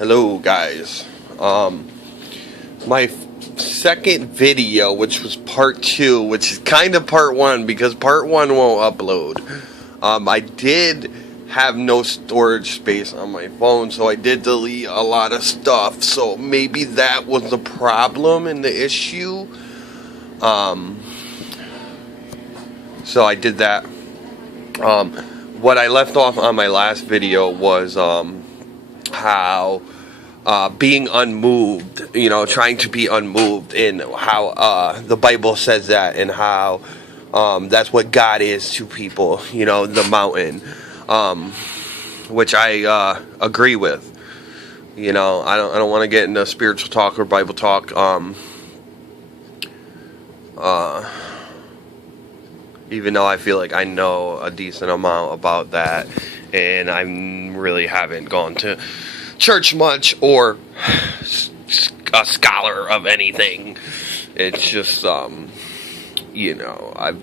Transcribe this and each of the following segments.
Hello, guys. My second video, which was part 2, which is kind of part 1 because part 1 won't upload. I did have no storage space on my phone, so I did delete a lot of stuff. So maybe that was the problem and the issue. So I did that. What I left off on my last video was how being unmoved, trying to be unmoved, and how the Bible says that, and how that's what God is to people, the mountain, which I agree with. I don't want to get into spiritual talk or Bible talk. Even though I feel like I know a decent amount about that, and I really haven't gone to church much or a scholar of anything. It's just, I've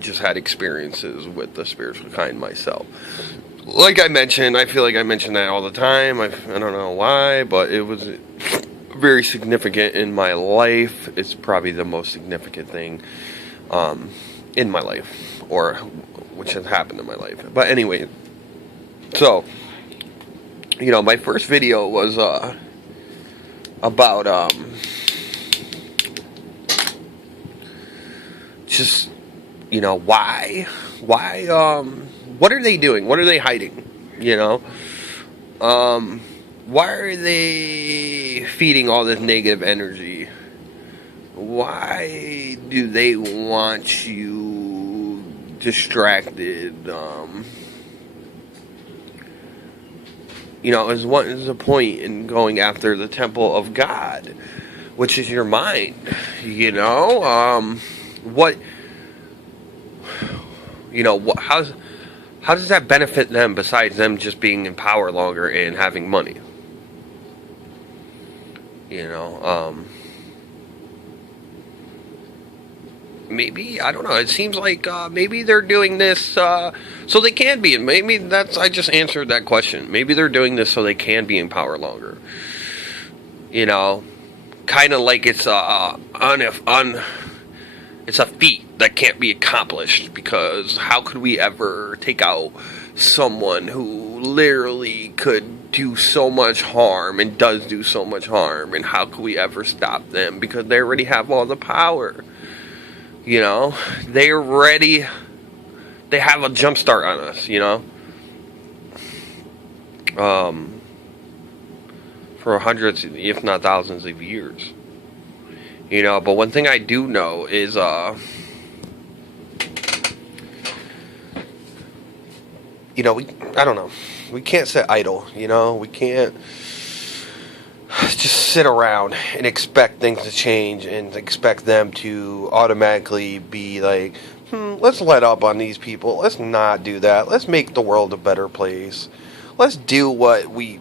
just had experiences with the spiritual kind myself. Like I mentioned, I feel like I mention that all the time. I don't know why, but it was very significant in my life. It's probably the most significant thing in my life, or which has happened in my life. But anyway, so my first video was about just why what are they doing? What are they hiding? Why are they feeding all this negative energy? Why do they want you distracted? Is a point in going after the temple of God, which is your mind. How does that benefit them besides them just being in power longer and having money? Maybe, I don't know, it seems like maybe they're doing this so they can be, and maybe I just answered that question. Maybe they're doing this so they can be in power longer. Kind of like it's it's a feat that can't be accomplished, because how could we ever take out someone who literally could do so much harm and does do so much harm, and how could we ever stop them, because they already have all the power. They're ready. They have a jump start on us, for hundreds, if not thousands of years. But one thing I do know is, I don't know. We can't sit idle, we can't just sit around and expect things to change and expect them to automatically be like, let's let up on these people. Let's not do that. Let's make the world a better place. Let's do what we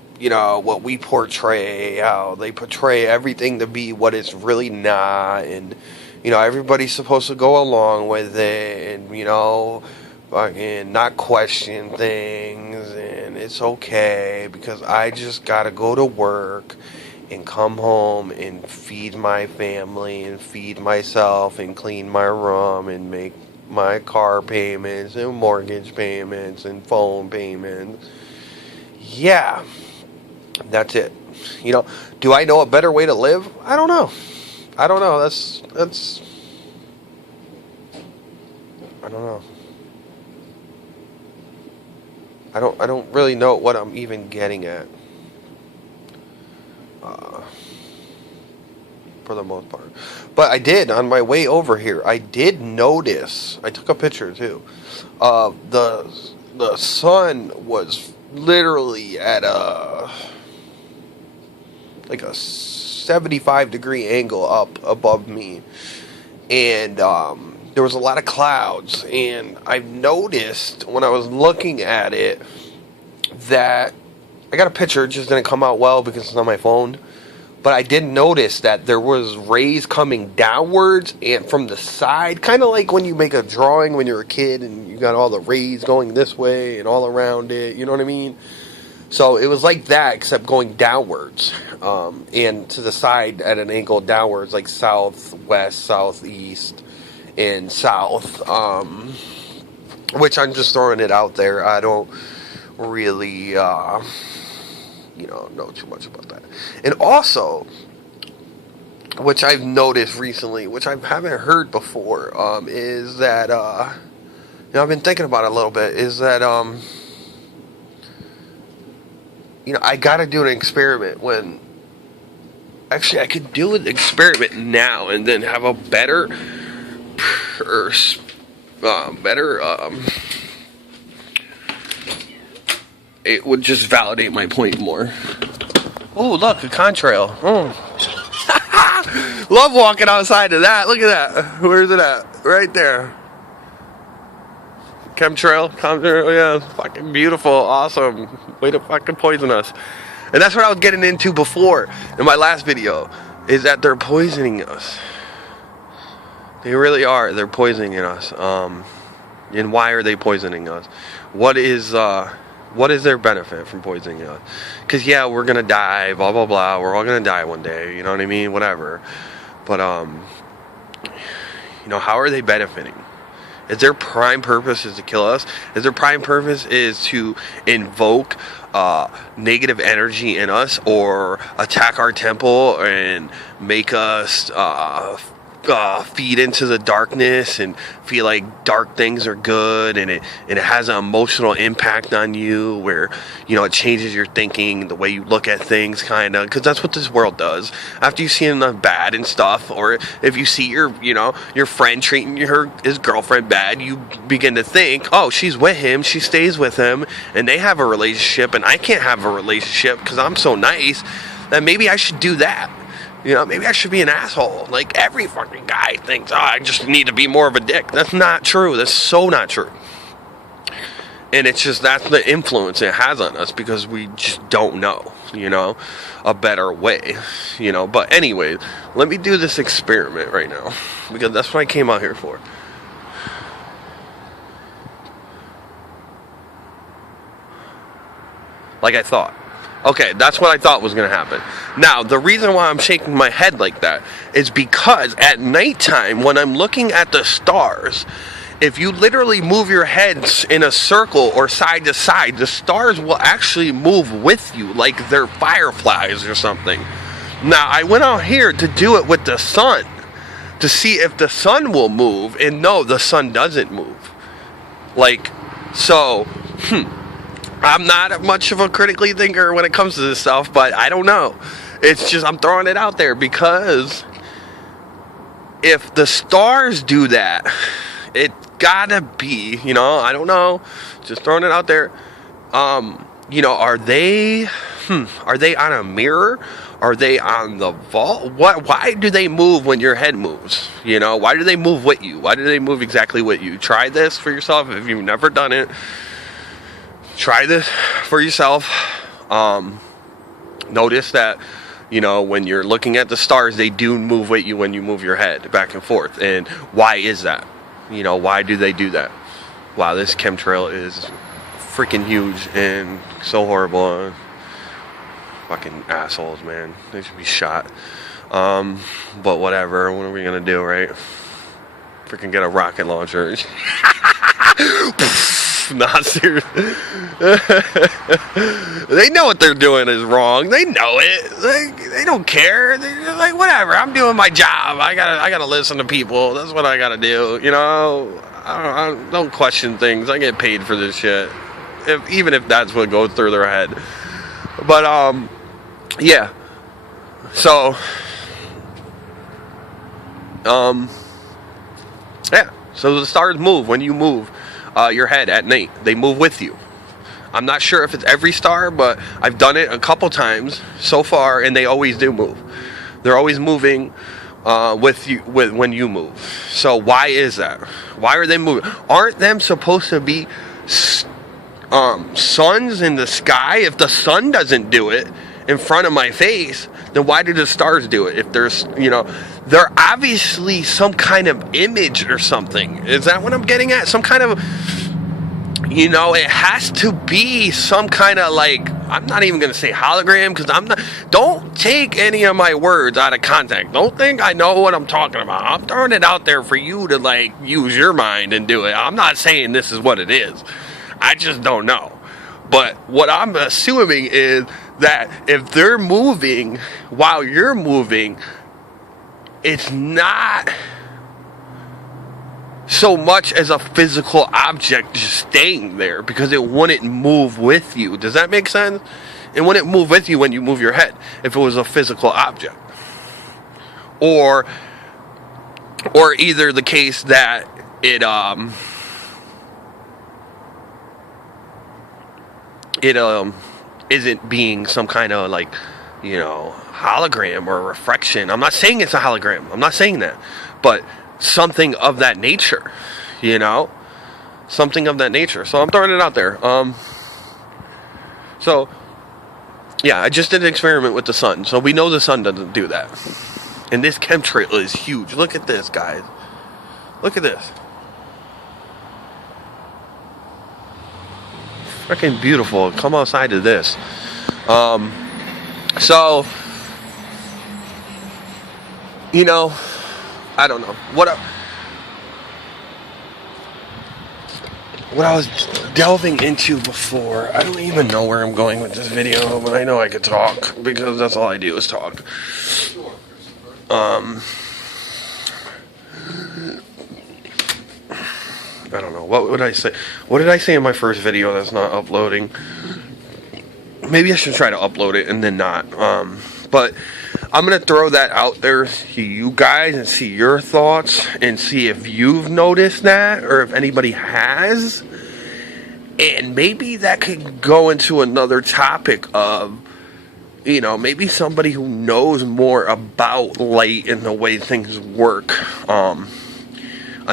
portray, how they portray everything to be what it's really not. And, everybody's supposed to go along with it and, fucking not question things, and it's okay because I just gotta go to work and come home and feed my family and feed myself and clean my room and make my car payments and mortgage payments and phone payments. Yeah, that's it. Do I know a better way to live? I don't know. That's I don't know. I don't really know what I'm even getting at. For the most part. But I did, on my way over here, I did notice, I took a picture too, the sun was literally at a 75-degree angle up above me, and there was a lot of clouds, and I noticed when I was looking at it that I got a picture, it just didn't come out well because it's on my phone. But I did notice that there was rays coming downwards and from the side, kind of like when you make a drawing when you're a kid and you got all the rays going this way and all around it, you know what I mean? So it was like that, except going downwards, and to the side at an angle downwards, like southwest, southeast, and south. Which I'm just throwing it out there. I don't really, know too much about that. And also, which I've noticed recently, which I haven't heard before, is that, I've been thinking about it a little bit, is that, I gotta do an experiment when... Actually, I could do an experiment now and then have a better... it would just validate my point more. Oh, look, a contrail. Love walking outside of that. Look at that. Where's it at? Right there. Chemtrail, yeah, fucking beautiful, awesome. Way to fucking poison us. And that's what I was getting into before in my last video, is that they're poisoning us. They really are. They're poisoning us. And why are they poisoning us? What is their benefit from poisoning us? Because, yeah, we're going to die, blah, blah, blah. We're all going to die one day, you know what I mean? Whatever. But, how are they benefiting? Is their prime purpose is to kill us? Is their prime purpose is to invoke negative energy in us, or attack our temple and make us feed into the darkness and feel like dark things are good, and it has an emotional impact on you where, it changes your thinking, the way you look at things, kind of, because that's what this world does. After you've seen enough bad and stuff, or if you see your friend treating his girlfriend bad, you begin to think, oh, she's with him, she stays with him, and they have a relationship, and I can't have a relationship because I'm so nice, that maybe I should do that. Maybe I should be an asshole. Like every fucking guy thinks, I just need to be more of a dick. That's not true. That's so not true. And it's just, that's the influence it has on us, because we just don't know, a better way, But anyway, let me do this experiment right now, because that's what I came out here for. Like I thought. Okay, that's what I thought was going to happen. Now, the reason why I'm shaking my head like that is because at nighttime, when I'm looking at the stars, if you literally move your heads in a circle or side to side, the stars will actually move with you like they're fireflies or something. Now, I went out here to do it with the sun to see if the sun will move, and no, the sun doesn't move. I'm not much of a critically thinker when it comes to this stuff, but I don't know. It's just, I'm throwing it out there, because if the stars do that, it gotta be, I don't know, just throwing it out there. Are they on a mirror? Are they on the vault? Why do they move when your head moves? Why do they move with you? Why do they move exactly with you? Try this for yourself if you've never done it. Try this for yourself. Notice that, when you're looking at the stars, they do move with you when you move your head back and forth. And why is that? Why do they do that? Wow, this chemtrail is freaking huge and so horrible. Fucking assholes, man. They should be shot. But whatever. What are we gonna do, right? Freaking get a rocket launcher. Not serious. They know what they're doing is wrong. They know it. They don't care. They're like, whatever. I'm doing my job. I gotta listen to people. That's what I gotta do. I don't question things. I get paid for this shit. Even if that's what goes through their head. But yeah. So yeah. So the stars move when you move your head at night. They move with you. I'm not sure if it's every star, but I've done it a couple times so far, and they always do move. They're always moving with you when you move. So why is that? Why are they moving? Aren't them supposed to be suns in the sky? If the sun doesn't do it in front of my face, then why do the stars do it? If there's, they're obviously some kind of image or something. Is that what I'm getting at? Some kind of, it has to be some kind of I'm not even going to say hologram, because I'm not. Don't take any of my words out of context. Don't think I know what I'm talking about. I'm throwing it out there for you to, like, use your mind and do it. I'm not saying this is what it is. I just don't know. But what I'm assuming is that if they're moving while you're moving, it's not so much as a physical object just staying there, because it wouldn't move with you. Does that make sense? It wouldn't move with you when you move your head if it was a physical object. Or either the case that it isn't being some kind of, like, you know, hologram or reflection. I'm not saying it's a hologram. I'm not saying that. But something of that nature, you know? Something of that nature. So I'm throwing it out there. So, yeah, I just did an experiment with the sun. So we know the sun doesn't do that. And this chemtrail is huge. Look at this, guys. Look at this. Freaking beautiful. Come outside to this. So, you know, I don't know what I was delving into before. I don't even know where I'm going with this video, but I know I could talk, because that's all I do is talk. I don't know. What would I say? What did I say in my first video that's not uploading? Maybe I should try to upload it and then not. But I'm going to throw that out there to you guys and see your thoughts and see if you've noticed that or if anybody has. And maybe that could go into another topic of, you know, maybe somebody who knows more about light and the way things work on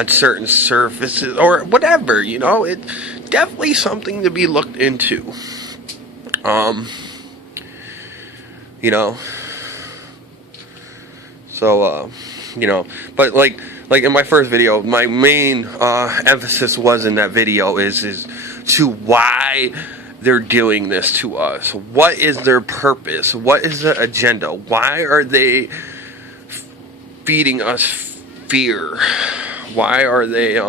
certain surfaces or whatever, you know. It's definitely something to be looked into. You know, so, you know, but like in my first video, my main, emphasis was in that video is to why they're doing this to us. What is their purpose? What is the agenda? Why are they feeding us fear? Why are they,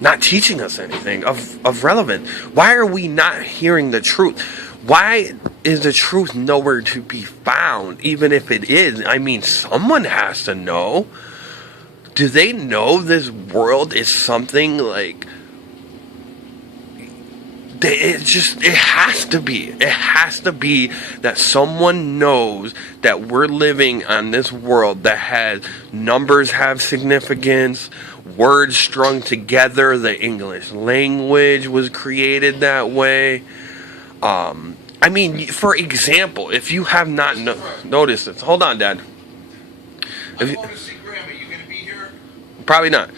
not teaching us anything of relevant? Why are we not hearing the truth? Why is the truth nowhere to be found? Even if it is, I mean, someone has to know. Do they know this world is something like... It has to be. It has to be that someone knows that we're living on this world that has numbers have significance, words strung together. The English language was created that way. I mean, for example, if you have not noticed this, hold on, Dad. I'm going to see Grandma. You going to be here? Probably not.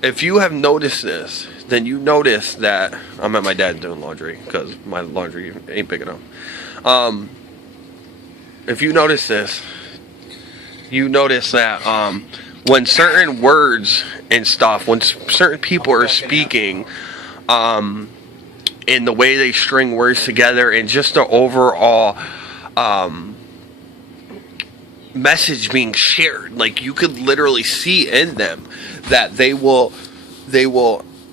If you have noticed this, then you notice that I'm at my dad's doing laundry because my laundry ain't big enough. If you notice this, you notice that when certain words and stuff, when certain people are speaking, in the way they string words together and just the overall message being shared, like you could literally see in them that they will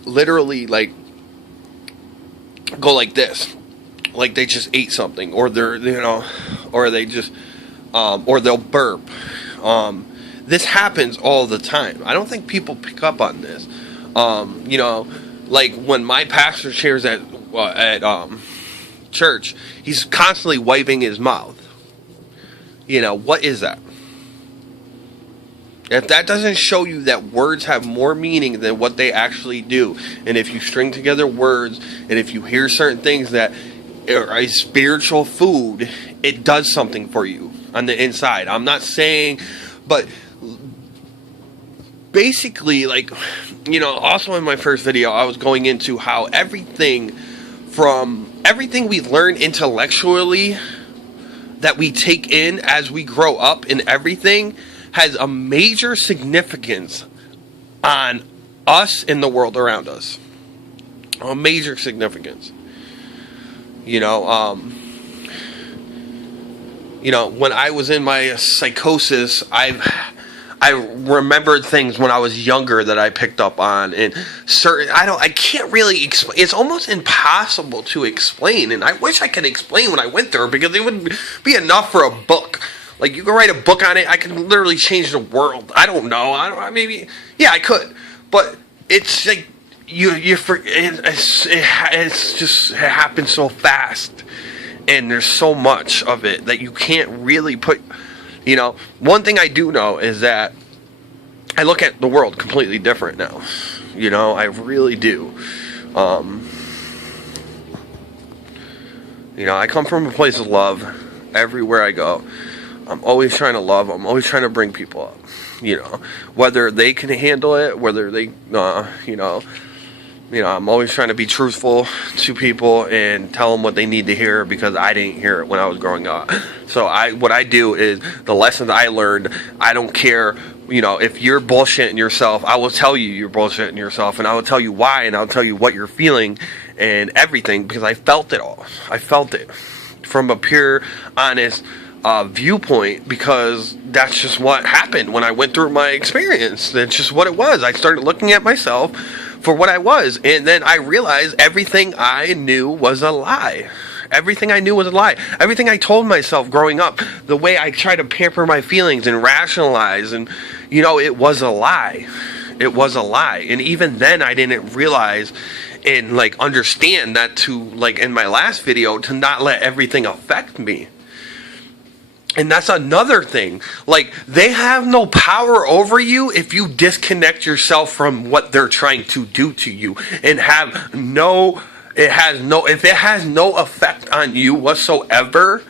literally like go like this, like they just ate something, or they're, you know, or they just or they'll burp. This happens all the time. I don't think people pick up on this. You know, like when my pastor shares at church, he's constantly wiping his mouth. You know, what is that? If that doesn't show you that words have more meaning than what they actually do, and if you string together words, and if you hear certain things that are a spiritual food, it does something for you on the inside. I'm not saying, but basically, like, you know, also in my first video, I was going into how everything we learn intellectually that we take in as we grow up in everything has a major significance on us and the world around us. A major significance. You know, when I was in my psychosis, I remembered things when I was younger that I picked up on, and I can't really explain. It's almost impossible to explain, and I wish I could explain what I went through, because it would be enough for a book. Like, you could write a book on it. I could literally change the world. I don't know. Maybe, yeah, I could, but it's like it's just, it happens so fast, and there's so much of it that you can't really put. One thing I do know is that I look at the world completely different now. I really do. I come from a place of love everywhere I go. I'm always trying to love. I'm always trying to bring people up. Whether they can handle it, whether they, I'm always trying to be truthful to people and tell them what they need to hear, because I didn't hear it when I was growing up. So what I do is, the lessons I learned, I don't care, if you're bullshitting yourself, I will tell you you're bullshitting yourself, and I will tell you why, and I'll tell you what you're feeling and everything, because I felt it all. I felt it from a pure, honest viewpoint, because that's just what happened when I went through my experience. That's just what it was. I started looking at myself for what I was, and then I realized everything I knew was a lie. Everything I knew was a lie. Everything I told myself growing up, the way I tried to pamper my feelings and rationalize, and it was a lie. It was a lie. And even then, I didn't realize and understand that, to in my last video, to not let everything affect me. And that's another thing. They have no power over you if you disconnect yourself from what they're trying to do to you, and if it has no effect on you whatsoever,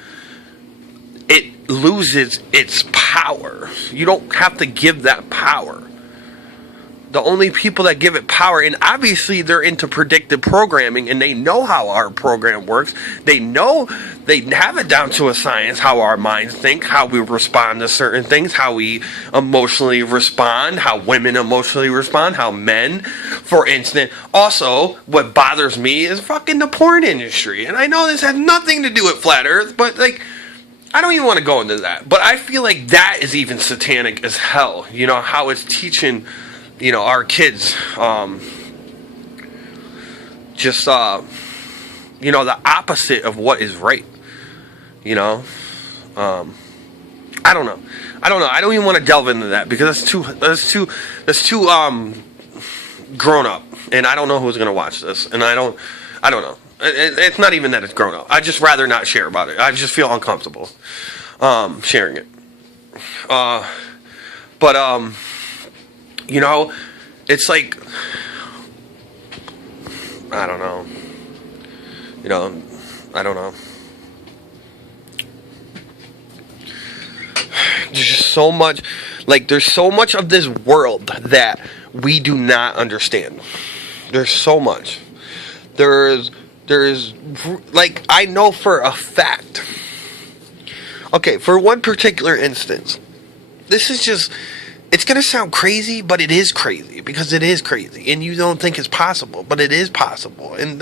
it loses its power. You don't have to give that power. The only people that give it power, and obviously they're into predictive programming, and they know how our program works. They know, they have it down to a science, how our minds think, how we respond to certain things, how we emotionally respond, how women emotionally respond, how men, for instance. Also, what bothers me is fucking the porn industry. And I know this has nothing to do with Flat Earth, but I don't even want to go into that. But I feel like that is even satanic as hell. How it's teaching our kids, the opposite of what is right. I don't know. I don't even want to delve into that, because that's too grown up, and I don't know who's gonna watch this, and I don't know. It's not even that it's grown up. I'd just rather not share about it. I just feel uncomfortable sharing it. It's I don't know. I don't know. There's just so much, there's so much of this world that we do not understand. There's so much. There's I know for a fact. Okay, for one particular instance, this is just, it's going to sound crazy, but it is crazy, because it is crazy, and you don't think it's possible, but it is possible. And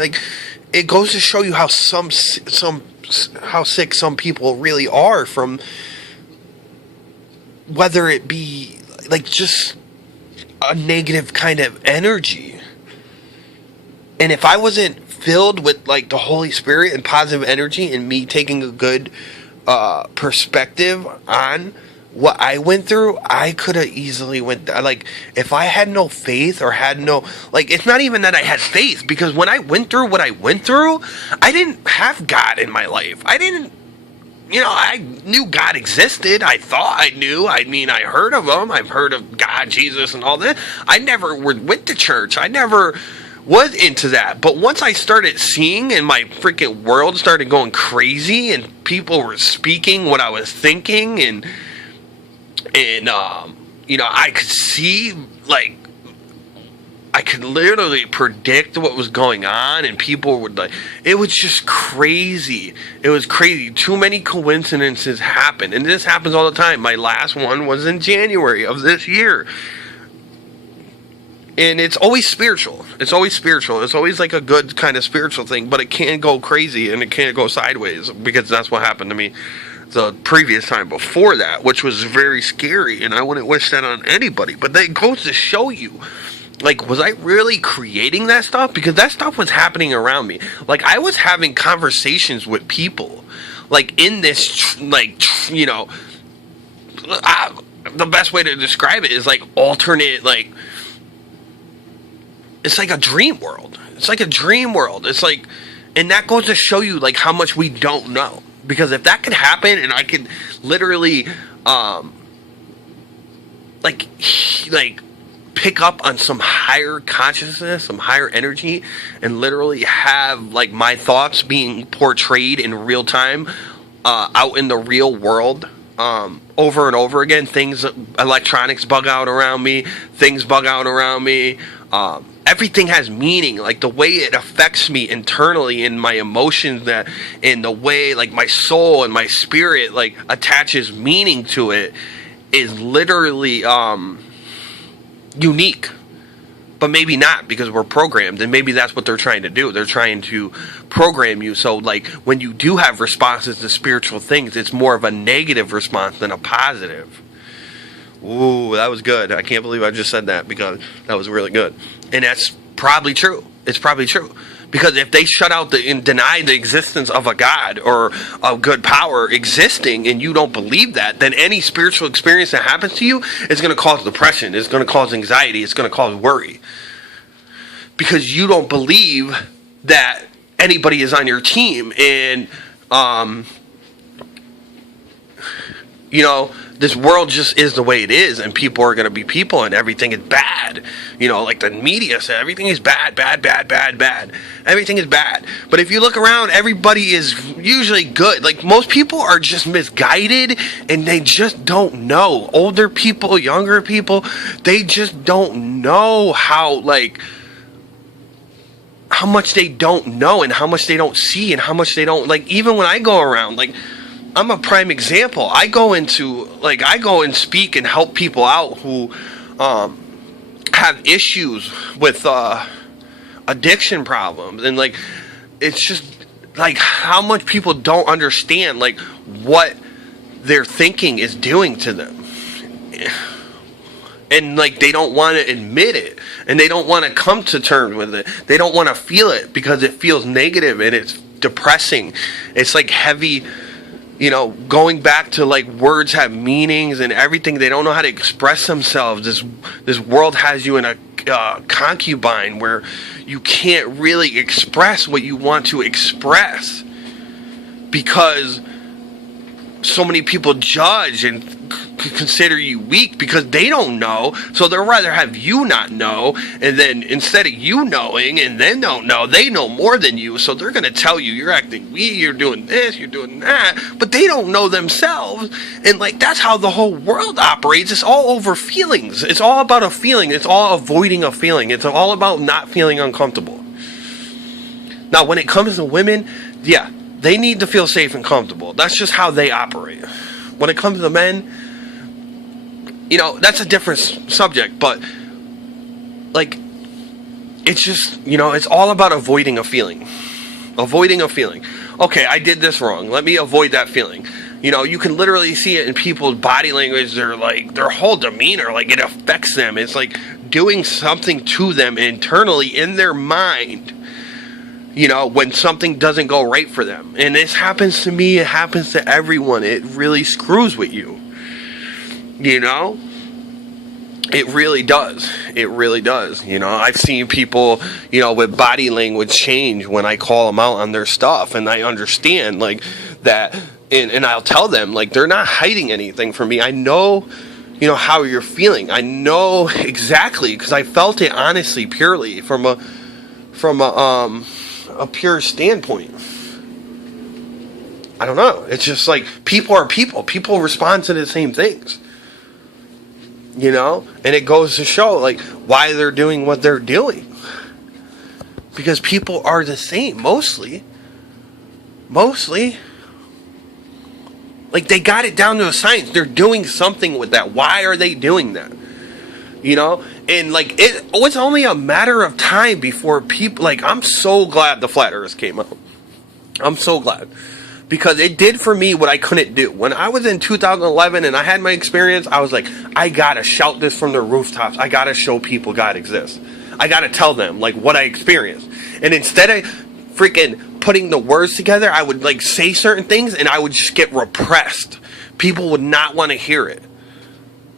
it goes to show you how how sick some people really are from, whether it be just a negative kind of energy. And if I wasn't filled with the Holy Spirit and positive energy, and me taking a good perspective on what I went through, I could have easily went, if I had no faith, or had no, it's not even that I had faith, because when I went through what I went through, I didn't have God in my life. I didn't, I knew God existed. I thought I knew. I heard of him. I've heard of God, Jesus, and all that. I never went to church. I never was into that. But once I started seeing, and my freaking world started going crazy, and people were speaking what I was thinking, and I could see, I could literally predict what was going on, and people would it was just crazy. It was crazy. Too many coincidences happened, and this happens all the time. My last one was in January of this year. And it's always spiritual. It's always spiritual. It's always like a good kind of spiritual thing, but it can't go crazy and it can't go sideways, because that's what happened to me the previous time before that, which was very scary, and I wouldn't wish that on anybody. But that goes to show you, like, was I really creating that stuff? Because that stuff was happening around me. Like, I was having conversations with people, like, in this, like, you know, the best way to describe it is like alternate, like, it's like a dream world. It's like a dream world. It's like, and that goes to show you, like, how much we don't know. Because if that could happen, and I could literally, like pick up on some higher consciousness, some higher energy, and literally have, like, my thoughts being portrayed in real time, out in the real world, over and over again. Things, electronics bug out around me. Things bug out around me. Everything has meaning, like the way it affects me internally in my emotions, that in the way, like, my soul and my spirit, like, attaches meaning to it, is literally unique. But maybe not, because we're programmed, and maybe that's what they're trying to do. They're trying to program you so, like, when you do have responses to spiritual things, it's more of a negative response than a positive. Ooh, that was good. I can't believe I just said that, because that was really good. And that's probably true. It's probably true. Because if they shut out and deny the existence of a God or a good power existing, and you don't believe that, then any spiritual experience that happens to you is going to cause depression. It's going to cause anxiety. It's going to cause worry. Because you don't believe that anybody is on your team. And, you know, this world just is the way it is, and people are going to be people, and everything is bad. You know, like the media said, everything is bad, bad, bad, bad, bad. Everything is bad. But if you look around, everybody is usually good. Like, most people are just misguided, and they just don't know. Older people, younger people, they just don't know how, like, how much they don't know, and how much they don't see, and how much they don't, like, even when I go around, like, I'm a prime example. I go and speak and help people out who have issues with addiction problems, and, like, it's just like how much people don't understand, like, what their thinking is doing to them, and, like, they don't want to admit it, and they don't want to come to terms with it. They don't want to feel it, because it feels negative and it's depressing. It's like heavy. You know, going back to, like, words have meanings and everything. They don't know how to express themselves. This world has you in a concubine where you can't really express what you want to express, because so many people judge and consider you weak because they don't know. So they'll rather have you not know, and then instead of you knowing and then don't know, they know more than you. So they're going to tell you you're acting weak, you're doing this, you're doing that, but they don't know themselves. And, like, that's how the whole world operates. It's all over feelings. It's all about a feeling. It's all avoiding a feeling. It's all about not feeling uncomfortable. Now, when it comes to women, yeah, they need to feel safe and comfortable. That's just how they operate. When it comes to men, you know, that's a different subject, but, like, it's just, you know, it's all about avoiding a feeling. Avoiding a feeling. Okay, I did this wrong. Let me avoid that feeling. You know, you can literally see it in people's body language. They're, like, their whole demeanor, like, it affects them. It's like doing something to them internally in their mind, you know, when something doesn't go right for them. And this happens to me. It happens to everyone. It really screws with you. You know? It really does. It really does. You know, I've seen people, you know, with body language change when I call them out on their stuff. And I understand, like, that. And I'll tell them, like, they're not hiding anything from me. I know, you know, how you're feeling. I know exactly, because I felt it honestly, purely, from a pure standpoint. I don't know. It's just like, people are people. People respond to the same things. You know? And it goes to show, like, why they're doing what they're doing. Because people are the same, mostly. Mostly. Like, they got it down to a science. They're doing something with that. Why are they doing that? You know? And like it was only a matter of time before people, like, I'm so glad the Flat Earth came out. I'm so glad, because it did for me what I couldn't do. When I was in 2011 and I had my experience, I was like, I gotta shout this from the rooftops. I gotta show people God exists. I gotta tell them like what I experienced. And instead of freaking putting the words together, I would like say certain things and I would just get repressed. People would not want to hear it.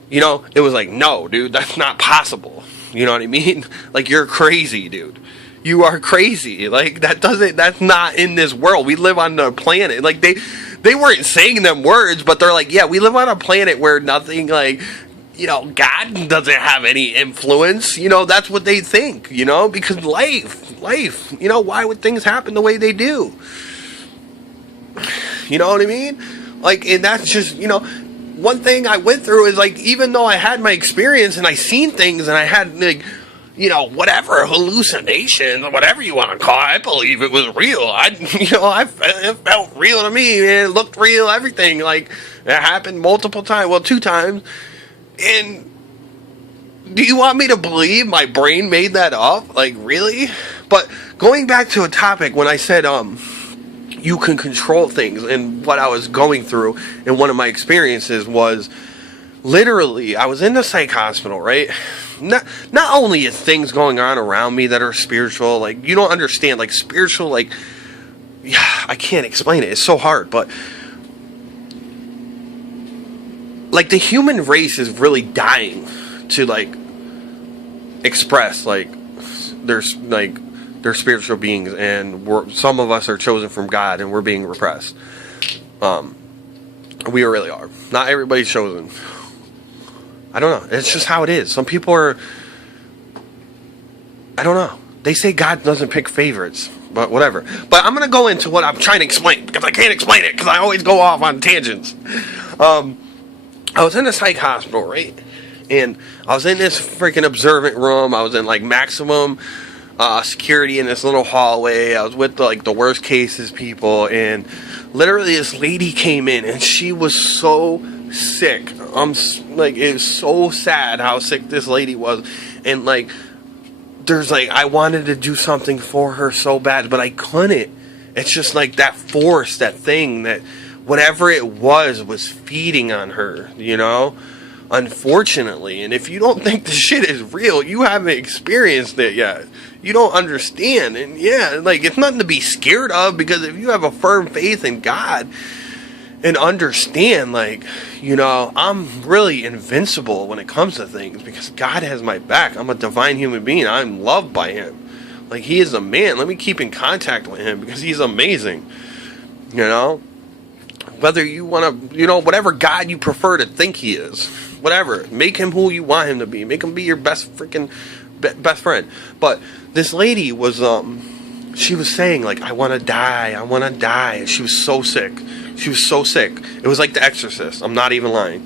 You know, it was like, no, dude, that's not possible. You know what I mean? Like, you're crazy, dude. You are crazy. Like, that's not in this world. We live on the planet. Like, they weren't saying them words, but they're like, yeah, we live on a planet where nothing, like, you know, God doesn't have any influence. You know, that's what they think, you know, because life, you know, why would things happen the way they do? You know what I mean? Like, and that's just, you know, one thing I went through is, like, even though I had my experience and I seen things and I had, like, you know, whatever, hallucinations, whatever you want to call it, I believe it was real. It felt real to me, man. It looked real, everything. Like, it happened multiple times, well, 2 times. And do you want me to believe my brain made that up? Like, really? But going back to a topic, when I said, you can control things, and what I was going through and one of my experiences was literally I was in the psych hospital, right? Not only is things going on around me that are spiritual, like, you don't understand, like, spiritual, like, yeah, I can't explain it, it's so hard, but like, the human race is really dying to, like, express, like, there's like they're spiritual beings, and some of us are chosen from God, and we're being repressed. We really are. Not everybody's chosen. I don't know. It's just how it is. Some people are, I don't know. They say God doesn't pick favorites, but whatever. But I'm going to go into what I'm trying to explain, because I can't explain it, because I always go off on tangents. I was in a psych hospital, right? And I was in this freaking observant room. I was in, like, maximum security in this little hallway. I was with the worst cases people, and literally this lady came in, and she was so sick. Like, it was so sad how sick this lady was, and like, there's like, I wanted to do something for her so bad, but I couldn't. It's just like that force, that thing, that whatever it was feeding on her, you know, unfortunately. And if you don't think the shit is real, you haven't experienced it yet. You don't understand. And yeah, like, it's nothing to be scared of, because if you have a firm faith in God and understand, like, you know, I'm really invincible when it comes to things, because God has my back. I'm a divine human being. I'm loved by Him. Like, He is a man. Let me keep in contact with Him, because He's amazing. You know? Whether you want to, you know, whatever God you prefer to think He is. Whatever. Make Him who you want Him to be. Make Him be your best freaking best friend. But this lady was, she was saying, like, I want to die. I want to die. She was so sick. She was so sick. It was like The Exorcist. I'm not even lying.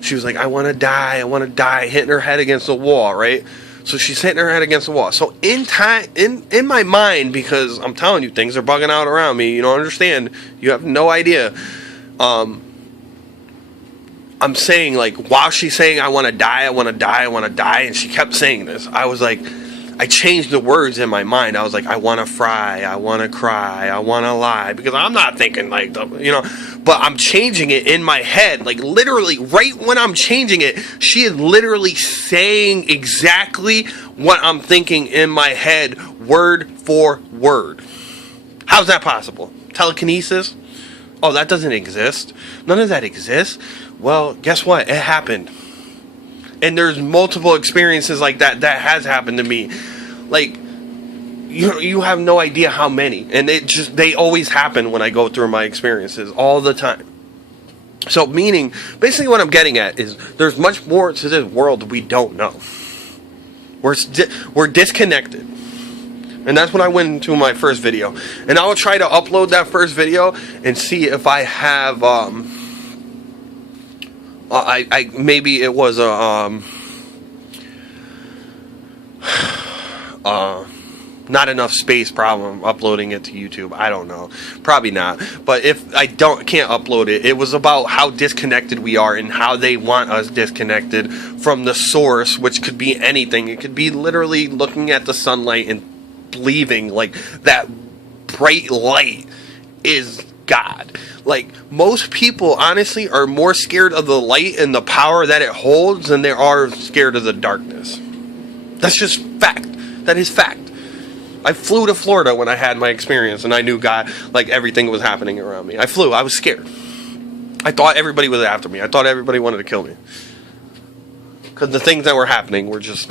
She was like, I want to die. I want to die. Hitting her head against the wall, right? So she's hitting her head against the wall. So in my mind, because I'm telling you, things are bugging out around me. You don't understand. You have no idea. I'm saying, like, while she's saying, I want to die, I want to die, I want to die, and she kept saying this, I was like, I changed the words in my mind. I was like, I want to fry, I want to cry, I want to lie, because I'm not thinking, like, you know, but I'm changing it in my head, like, literally, right when I'm changing it, she is literally saying exactly what I'm thinking in my head, word for word. How's that possible? Telekinesis? Oh, that doesn't exist. None of that exists. Well, guess what? It happened. And there's multiple experiences like that has happened to me. Like, you have no idea how many. And they always happen when I go through my experiences all the time. So, meaning, basically what I'm getting at is there's much more to this world we don't know. We're disconnected. And that's when I went into my first video. And I will try to upload that first video and see if I have, maybe it was a, not enough space problem uploading it to YouTube. I don't know, probably not. But if I can't upload it, it was about how disconnected we are and how they want us disconnected from the source, which could be anything. It could be literally looking at the sunlight and believing like that bright light is God. Like, most people honestly are more scared of the light and the power that it holds than they are scared of the darkness. That's just fact. That is fact. I flew to Florida when I had my experience and I knew God, like everything was happening around me. I flew. I was scared. I thought everybody was after me. I thought everybody wanted to kill me. Because the things that were happening were just,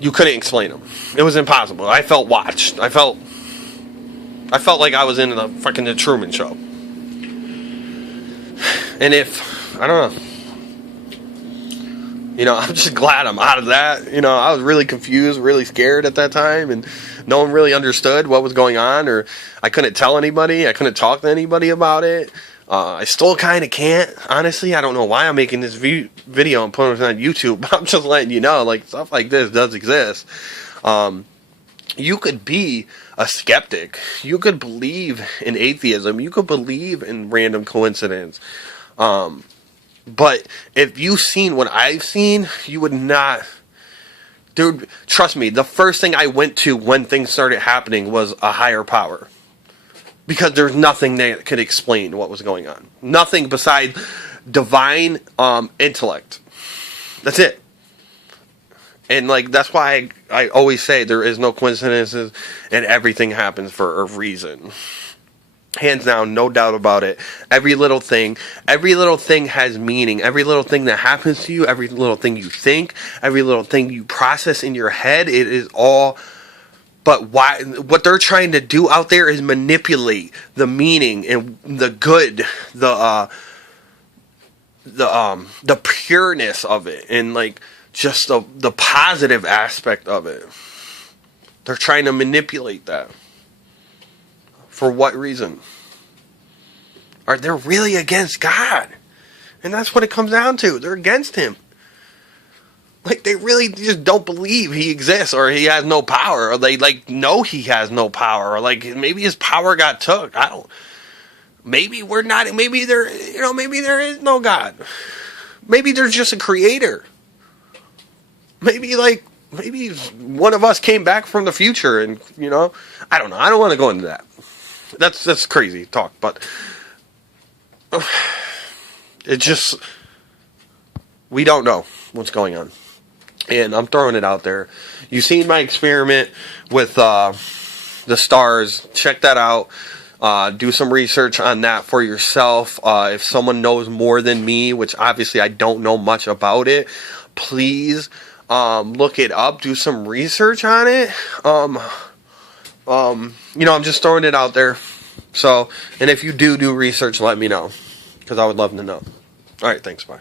you couldn't explain them. It was impossible. I felt watched. I felt like I was in the fucking The Truman Show. And if, I don't know, you know, I'm just glad I'm out of that. You know, I was really confused, really scared at that time, and no one really understood what was going on, or I couldn't tell anybody. I couldn't talk to anybody about it. I still kind of can't, honestly. I don't know why I'm making this video and putting it on YouTube, but I'm just letting you know, like, stuff like this does exist. You could be a skeptic. You could believe in atheism. You could believe in random coincidence. But if you've seen what I've seen, you would not... Dude, trust me, the first thing I went to when things started happening was a higher power. Because there's nothing that could explain what was going on. Nothing besides divine intellect. That's it. And, like, that's why I always say there is no coincidences and everything happens for a reason. Hands down, no doubt about it. Every little thing has meaning. Every little thing that happens to you, every little thing you think, every little thing you process in your head, it is all... But what they're trying to do out there is manipulate the meaning and the good, the pureness of it, and, like, just the positive aspect of it. They're trying to manipulate that. For what reason? Are they really against God? And that's what it comes down to. They're against him. Like, they really just don't believe he exists, or he has no power, or they, like, know he has no power, or, like, maybe his power got took. I don't... Maybe we're not... Maybe there... You know, maybe there is no God. Maybe there's just a creator. Maybe, like... Maybe one of us came back from the future, and, you know... I don't know. I don't want to go into that. That's crazy talk, but... It just... We don't know what's going on. And I'm throwing it out there. You've seen my experiment with the stars. Check that out. Do some research on that for yourself. If someone knows more than me, which obviously I don't know much about it, please look it up. Do some research on it. You know, I'm just throwing it out there. So, and if you do research, let me know, because I would love to know. All right, thanks. Bye.